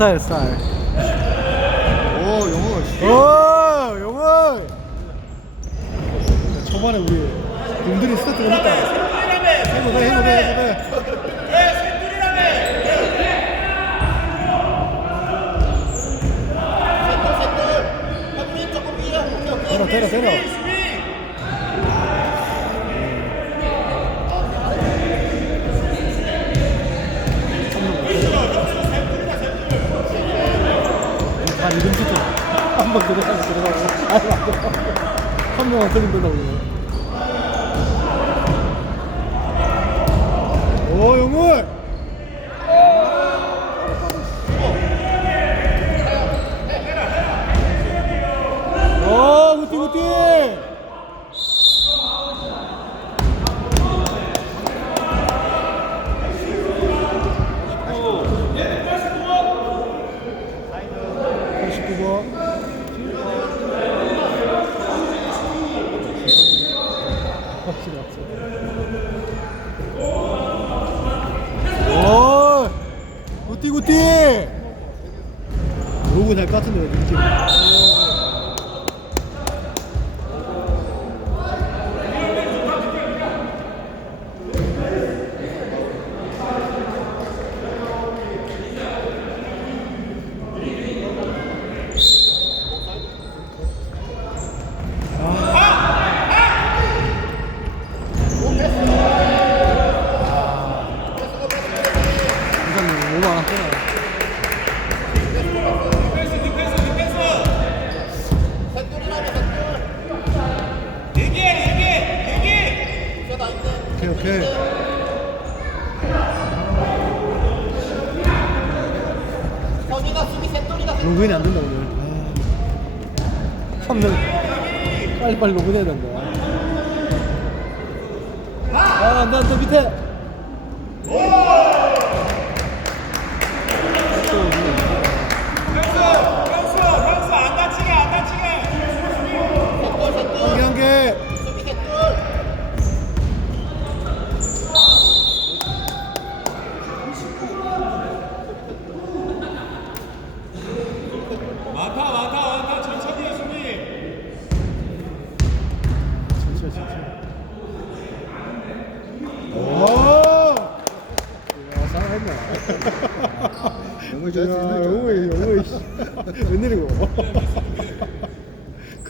스타일 스타일 오 영호 씨. 오 영원 초반에 우리 공들이 스타트를 했다 돼 해도 돼 때려 때려 때려 한 명만 걸리면 된다고 그래. 오 영물 katılıyorum. 2000. 오케이 오케이. 로그인이 안 된다 오늘. 아. 한명 빨리빨리 로그인해야 된다. 아, 안돼 안 돼 밑에.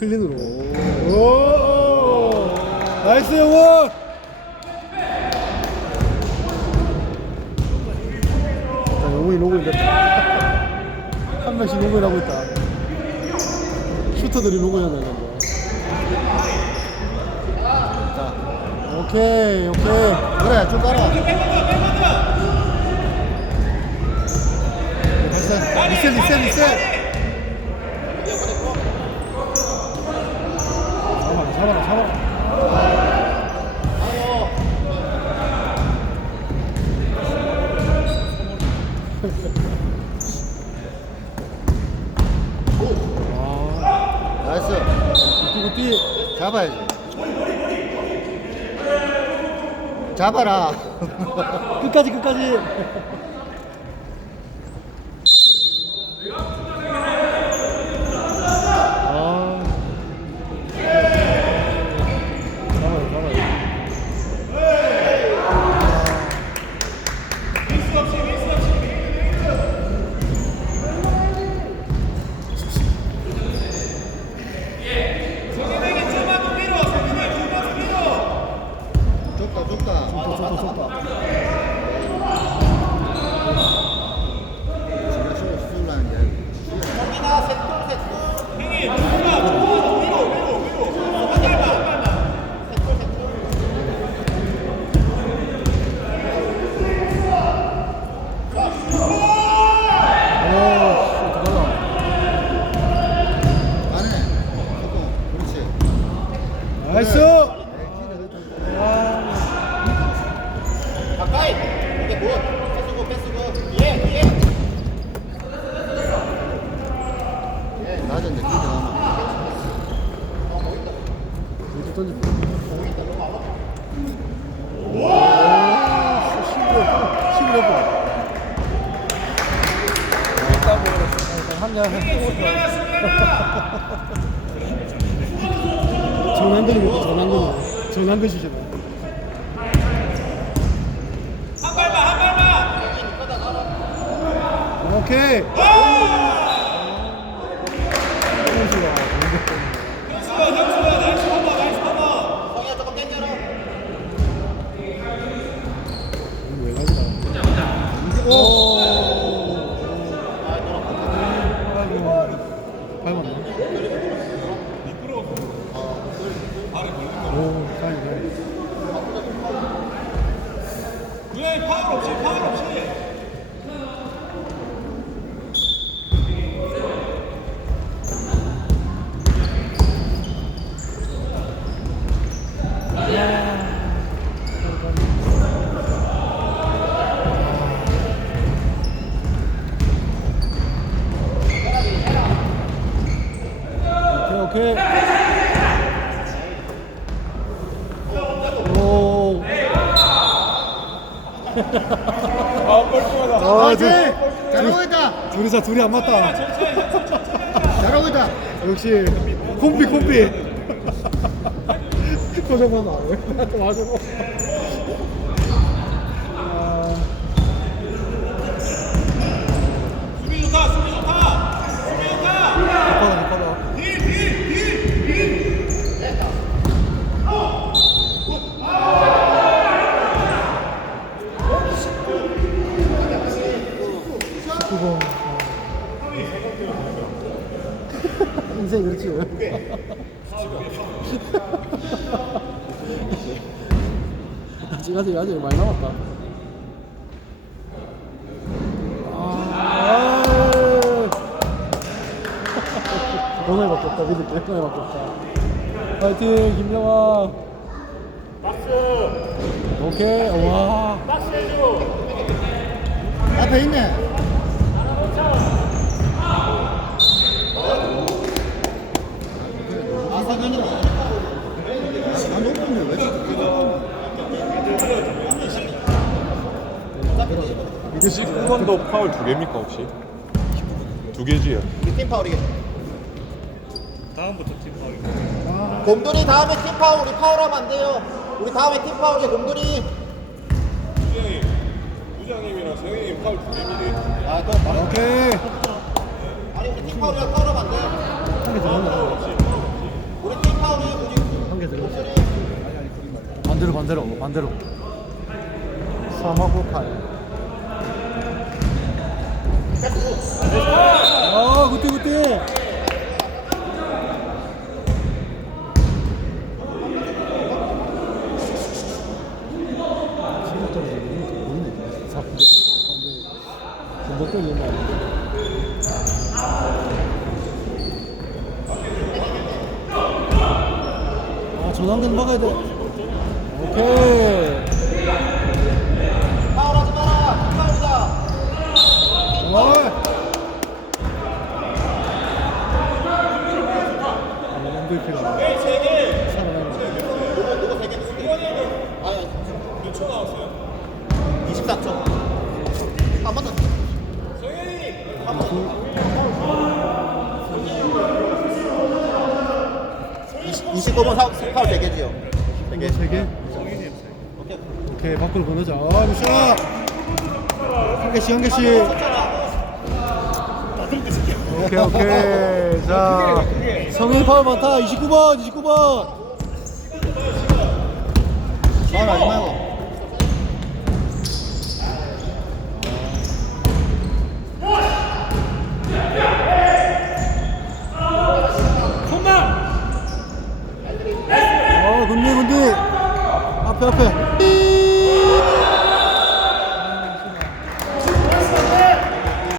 클린으로. 오! 나이스, 영호! 자, 영호이 로그인 됐다. 한 명씩 로그인 하고 있다. 슈터들이 로그인 하는 건데. 자, 오케이, 오케이. 그래 좀 따라. 됐어. 리셋 리셋 리셋. 잡아라, 잡아라, 잡아라. 와, 나이스. 굿띠, 잡아야지. 잡아라. 끝까지, 끝까지. 아. 잡아요, 잡아요. 성인에게 쯤만 위로 성인에게 쯤만 위로 좁다 좁다. 좋다, 좋다, 좋다. 지금 쉬고 수술하는 게. 오, 씨, 들어가. 안해. 조금. 그렇지. 나이스! 가까이 이게 굿 패스고 패스고 뒤에 뒤에 낮은데 기대 가면. 이렇게 던져. 오, 11호, 11호. 있다고. 한잔 수비하라 수비하라 전환근이겠다 전환근. 전환근 시잖아 한 발만 한 발만 오케이. 선수가 현수가 현수가 나이스 커버 나이스 커버 성희야 조금 땡겨라 외곽이다 오 아이고 밟았나? 오 다행이다 그냥 파울 없이 파울 없이 오 아, 화이팅! 둘- 잘하고 있다! 둘이서 둘이 안 맞다 잘하고 있다! 역시 콤비 콤비 고정만 나와요 맞아 아, 인생 그렇지. 아직 아직 아직 많이 남았다. 아, 오늘 바뀌었다. 믿을 게 오늘 바뀌었다. 파이팅 김영아. 박수. 오케이. 와. 앞에 있네! 아, 성현 이 아, 왜 자꾸 19번도 파울 두 개입니까 혹시? 두 개지요. 우리 팀 파울이겠다 다음부터 팀 파울 곰돌이 다음에 팀 파울 우리 파울하면 안 돼요. 우리 다음에 팀 파울이야 곰돌이 부장님 부장님이랑 성현님 파울 두 개입니다 아 그럼 말 오케이 아니 우리 팀 파울이야 파울하면 안 돼. 한개 들어간다 우리 팀 파울이 우리 한개 들어갔어 반대로 반대로 반대로 3하고 8 아, 그때 그때. 아, 전환근 막아야 돼. 오케이. 파울하지 마라. 팀 파울이다. 어이. MVP가 살아나는 누구 누구 세개 누구? 아니 몇초 나왔어요? 24초. 한번 더. 성현이. 29번 파울 3개지요. 3개. 세 개. 오케이 밖으로 보내자. 아, 미샤. 한 개씩 한 개씩. 오케이 오케이. 자, 성일 파울 많다. 29번, 29번. 파울 하지 말고